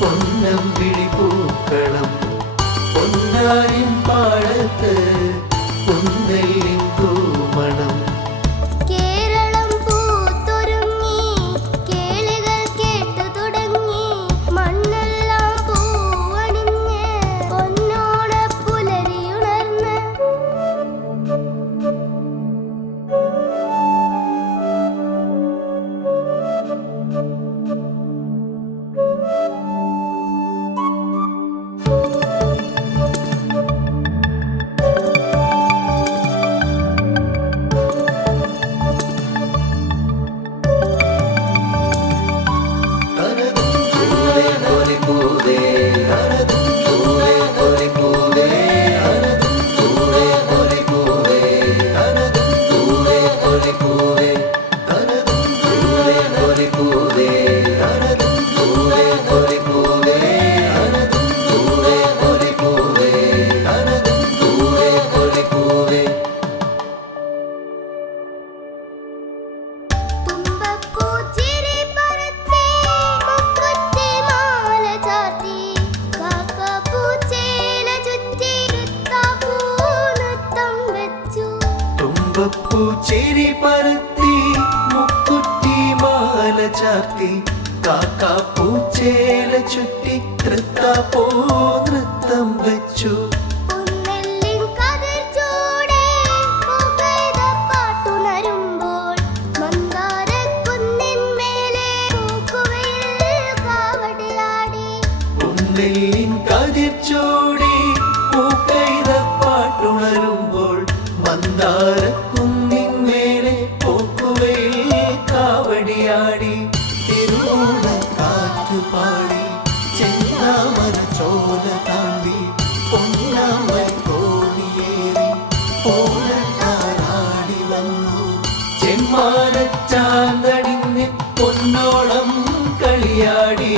പൊന്നമ്പിളി പൂക്കളം പൊന്നാരിൻ പാടത്ത് പൊന്നെല്ലിൻ പൂമണം കേരളം പൂത്തൊരുങ്ങി കേളികൾ കേട്ടു തുടങ്ങി മണ്ണെല്ലാം പൂവണിഞ്ഞ് പൊന്നോണ പുലരിയുണർന്ന് പൂച്ചേരി പരത്തി മുക്കുറ്റി മാല ചാർത്തി കാക്ക പൂച്ചേല ചുറ്റി തൃത്താപ്പൂ നൃത്തം വെച്ചു നെല്ലിൻ കതിർ ചൂടി പൂക്കൈത പാട്ടുണരുമ്പോൾ മന്ദാരക്കുന്നിൻ മേലെ പോക്കുവയിൽ കാവടിയാടി തിരുവോണ കാറ്റു പാടി ചെന്നാമര ചോല താണ്ടി പൊന്നാമര കോടിയേറി ഓണക്കാരാടി വന്നു ചെമ്മാനച്ചാന്തടിഞ്ഞ് പൊന്നോളം കളിയാടി.